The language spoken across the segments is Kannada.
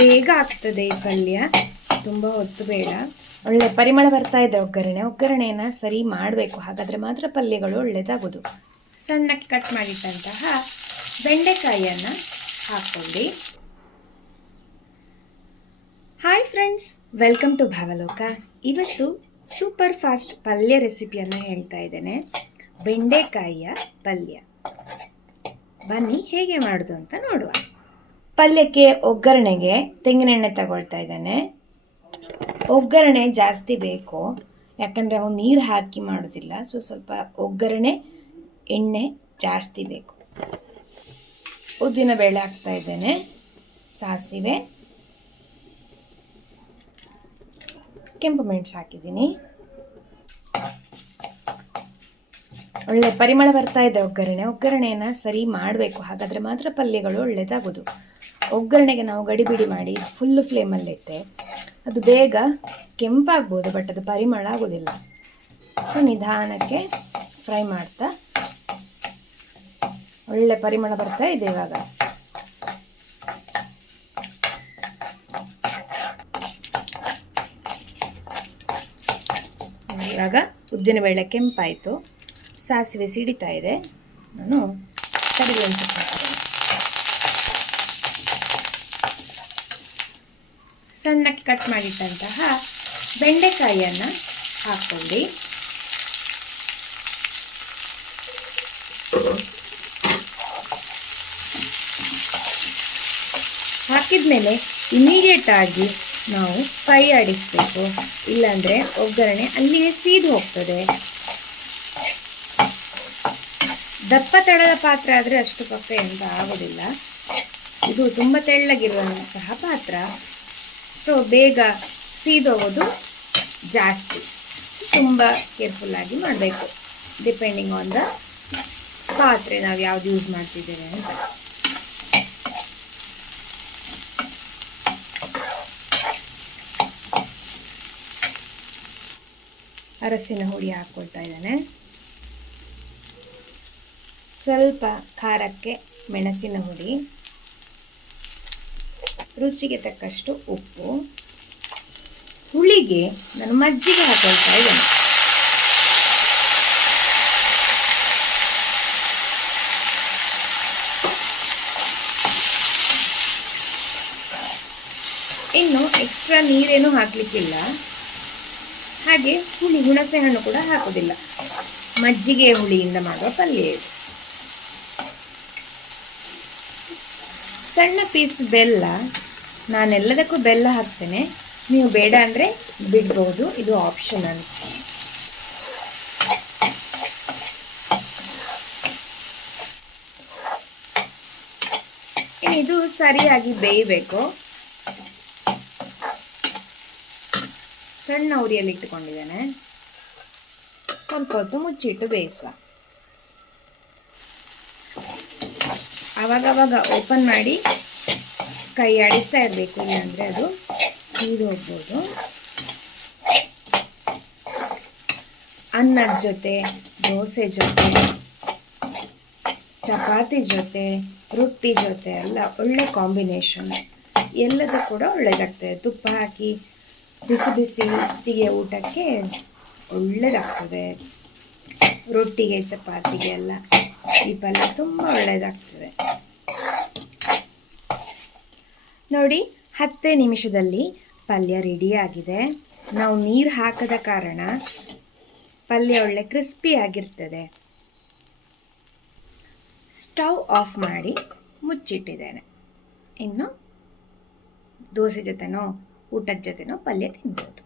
ಬೇಗ ಆಗ್ತದೆ ಈ ಪಲ್ಯ, ತುಂಬ ಹೊತ್ತು ಬೇಡ. ಒಳ್ಳೆ ಪರಿಮಳ ಬರ್ತಾ ಇದೆ. ಒಗ್ಗರಣೆಯನ್ನು ಸರಿ ಮಾಡಬೇಕು, ಹಾಗಾದರೆ ಮಾತ್ರ ಪಲ್ಯಗಳು ಒಳ್ಳೆಯದಾಗೋದು. ಸಣ್ಣಕ್ಕೆ ಕಟ್ ಮಾಡಿಟ್ಟಂತಹ ಬೆಂಡೆಕಾಯಿಯನ್ನು ಹಾಕ್ಕೊಳ್ಳಿ. Hi friends, welcome to Bhavaloka. ಇವತ್ತು ಸೂಪರ್ ಫಾಸ್ಟ್ ಪಲ್ಯ ರೆಸಿಪಿಯನ್ನು ಹೇಳ್ತಾ ಇದ್ದೇನೆ, ಬೆಂಡೆಕಾಯಿಯ ಪಲ್ಯ. ಬನ್ನಿ ಹೇಗೆ ಮಾಡೋದು ಅಂತ ನೋಡುವ. ಪಲ್ಯಕ್ಕೆ ಒಗ್ಗರಣೆಗೆ ತೆಂಗಿನೆಣ್ಣೆ ತಗೊಳ್ತಾ ಇದ್ದೇನೆ. ಒಗ್ಗರಣೆ ಜಾಸ್ತಿ ಬೇಕು, ಯಾಕಂದರೆ ಅವು ನೀರು ಹಾಕಿ ಮಾಡೋದಿಲ್ಲ. ಸ್ವಲ್ಪ ಒಗ್ಗರಣೆ ಎಣ್ಣೆ ಜಾಸ್ತಿ ಬೇಕು. ಉದ್ದಿನ ಬೇಳೆ ಹಾಕ್ತಾ ಇದ್ದೇನೆ, ಸಾಸಿವೆ, ಕೆಂಪು ಮೆಣಸು ಹಾಕಿದ್ದೀನಿ. ಒಳ್ಳೆ ಪರಿಮಳ ಬರ್ತಾ ಇದೆ. ಒಗ್ಗರಣೆಯನ್ನು ಸರಿ ಮಾಡಬೇಕು, ಹಾಗಾದರೆ ಮಾತ್ರ ಪಲ್ಯಗಳು ಒಳ್ಳೆಯದಾಗೋದು. ಒಗ್ಗರಣೆಗೆ ನಾವು ಗಡಿಬಿಡಿ ಮಾಡಿ ಫುಲ್ ಫ್ಲೇಮಲ್ಲಿಟ್ಟರೆ ಅದು ಬೇಗ ಕೆಂಪಾಗ್ಬೋದು, ಬಟ್ ಅದು ಪರಿಮಳ ಆಗೋದಿಲ್ಲ. ಸೊ ನಿಧಾನಕ್ಕೆ ಫ್ರೈ ಮಾಡ್ತಾ ಒಳ್ಳೆ ಪರಿಮಳ ಬರ್ತಾ ಇದೆ. ಇವಾಗ ಉದ್ದಿನಬೇಳೆ ಕೆಂಪಾಯಿತು, ಸಾಸಿವೆ ಸಿಡಿತಾ ಇದೆ. ನಾನು ಕರಿಬೇವು ಹಾಕ್ತೀನಿ. ಸಣ್ಣಕ್ಕೆ ಕಟ್ ಮಾಡಿಟ್ಟಂತಹ ಬೆಂಡೆಕಾಯಿಯನ್ನು ಹಾಕ್ಕೊಳ್ಳಿ. ಹಾಕಿದ್ಮೇಲೆ ಇಮಿಡಿಯೇಟ್ ಆಗಿ ನಾವು ಕೈ ಆಡಿಸಬೇಕು, ಇಲ್ಲಾಂದರೆ ಒಗ್ಗರಣೆ ಅಲ್ಲಿಗೆ ಸೀದು ಹೋಗ್ತದೆ. ದಪ್ಪ ತಳದ ಪಾತ್ರೆ ಆದರೆ ಅಷ್ಟು ಕಪ್ಪೆ ಅಂತ ಆಗೋದಿಲ್ಲ. ಇದು ತುಂಬ ತೆಳ್ಳಗಿರುವಂತಹ ಪಾತ್ರ, ಸೊ ಬೇಗ ಸೀದೋಗೋದು ಜಾಸ್ತಿ. ತುಂಬ ಕೇರ್ಫುಲ್ಲಾಗಿ ಮಾಡಬೇಕು, ಡಿಪೆಂಡಿಂಗ್ ಆನ್ ದ ಪಾತ್ರೆ ನಾವು ಯಾವ್ದು ಯೂಸ್ ಮಾಡ್ತಿದ್ದೇವೆ ಅಂತ. ಅರಸಿನ ಹುಡಿ ಹಾಕ್ಕೊಳ್ತಾ ಇದ್ದೇನೆ. ಸ್ವಲ್ಪ ಖಾರಕ್ಕೆ ಮೆಣಸಿನ ಹುಡಿ, ರುಚಿಗೆ ತಕ್ಕಷ್ಟು ಉಪ್ಪು, ಹುಳಿಗೆ ನಾನು ಮಜ್ಜಿಗೆ ಹಾಕೊಳ್ತಾ ಇದ್ದೇನೆ. ಇನ್ನು ಎಕ್ಸ್ಟ್ರಾ ನೀರೇನು ಹಾಕ್ಲಿಕ್ಕಿಲ್ಲ, ಹಾಗೆ ಹುಣಸೆ ಹಣ್ಣು ಕೂಡ ಹಾಕೋದಿಲ್ಲ. ಮಜ್ಜಿಗೆ ಹುಳಿಯಿಂದ ಮಾಡುವ ಪಲ್ಯ ಇದು. ಸಣ್ಣ ಪೀಸ್ ಬೆಲ್ಲ, ನಾನೆಲ್ಲದಕ್ಕೂ ಬೆಲ್ಲ ಹಾಕ್ತೇನೆ, ನೀವು ಬೇಡ ಅಂದರೆ ಬಿಡ್ಬೋದು, ಇದು ಆಪ್ಷನಲ್. ಇದು ಸರಿಯಾಗಿ ಬೇಯಬೇಕು. ಸಣ್ಣ ಉರಿಯಲ್ಲಿ ಇಟ್ಟುಕೊಂಡಿದ್ದೇನೆ. ಸ್ವಲ್ಪ ಹೊತ್ತು ಮುಚ್ಚಿಟ್ಟು ಬೇಯಿಸುವ. ಆವಾಗವಾಗ ಓಪನ್ ಮಾಡಿ ಕೈ ಆಡಿಸ್ತಾ ಇರಬೇಕು, ಇಲ್ಲಾಂದರೆ ಅದು ಸೀದು ಹೋಗ್ಬೋದು. ಅನ್ನದ ಜೊತೆ, ದೋಸೆ ಜೊತೆ, ಚಪಾತಿ ಜೊತೆ, ರೊಟ್ಟಿ ಜೊತೆ ಎಲ್ಲ ಒಳ್ಳೆ ಕಾಂಬಿನೇಷನ್. ಎಲ್ಲದೂ ಕೂಡ ಒಳ್ಳೆಯದಾಗ್ತದೆ. ತುಪ್ಪ ಹಾಕಿ ಬಿಸಿ ಬಿಸಿ ಹೊತ್ತಿಗೆ ಊಟಕ್ಕೆ ಒಳ್ಳೆಯದಾಗ್ತದೆ. ರೊಟ್ಟಿಗೆ, ಚಪಾತಿಗೆ ಎಲ್ಲ ಈ ಪಲ್ಯ ತುಂಬ ಒಳ್ಳೆಯದಾಗ್ತದೆ. ನೋಡಿ, 10 ನಿಮಿಷದಲ್ಲಿ ಪಲ್ಯ ರೆಡಿಯಾಗಿದೆ. ನಾವು ನೀರು ಹಾಕದ ಕಾರಣ ಪಲ್ಯ ಒಳ್ಳೆ ಕ್ರಿಸ್ಪಿ ಆಗಿರ್ತದೆ. ಸ್ಟವ್ ಆಫ್ ಮಾಡಿ ಮುಚ್ಚಿಟ್ಟಿದ್ದೇನೆ. ಇನ್ನು ದೋಸೆ ಜೊತೆನೋ ಊಟದ ಜೊತೆನೋ ಪಲ್ಯ ತಿನ್ಬೋದು.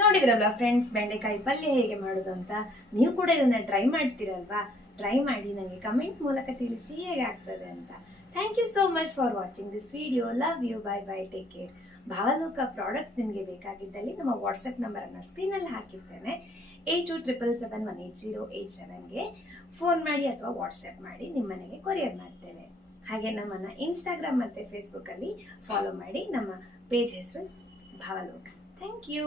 ನೋಡಿದ್ರಲ್ವ ಫ್ರೆಂಡ್ಸ್, ಬೆಂಡೆಕಾಯಿ ಪಲ್ಯ ಹೇಗೆ ಮಾಡೋದು ಅಂತ. ನೀವು ಕೂಡ ಇದನ್ನ ಟ್ರೈ ಮಾಡ್ತೀರಲ್ವಾ? ಟ್ರೈ ಮಾಡಿ ನನಗೆ ಕಮೆಂಟ್ ಮೂಲಕ ತಿಳಿಸಿ ಹೇಗೆ ಆಗ್ತದೆ ಅಂತ. Thank you so much for watching this video. Love you, bye bye, take care. Bhavaloka products ನಿಮಗೆ ಬೇಕಾಗಿದ್ದಲ್ಲಿ ನಮ್ಮ ವಾಟ್ಸಪ್ ನಂಬರನ್ನು ಸ್ಕ್ರೀನಲ್ಲಿ ಹಾಕಿರ್ತೇನೆ. 8277718087ಗೆ ಫೋನ್ ಮಾಡಿ ಅಥವಾ ವಾಟ್ಸಪ್ ಮಾಡಿ ನಿಮ್ಮ ಮನೆಗೆ ಕೊರಿಯರ್ ಮಾಡ್ತೇವೆ. ಹಾಗೆ ನಮ್ಮನ್ನು ಇನ್ಸ್ಟಾಗ್ರಾಮ್ ಮತ್ತು ಫೇಸ್ಬುಕ್ಕಲ್ಲಿ ಫಾಲೋ ಮಾಡಿ. ನಮ್ಮ ಪೇಜ್ ಹೆಸರು ಭಾವಲೋಕ. Thank you.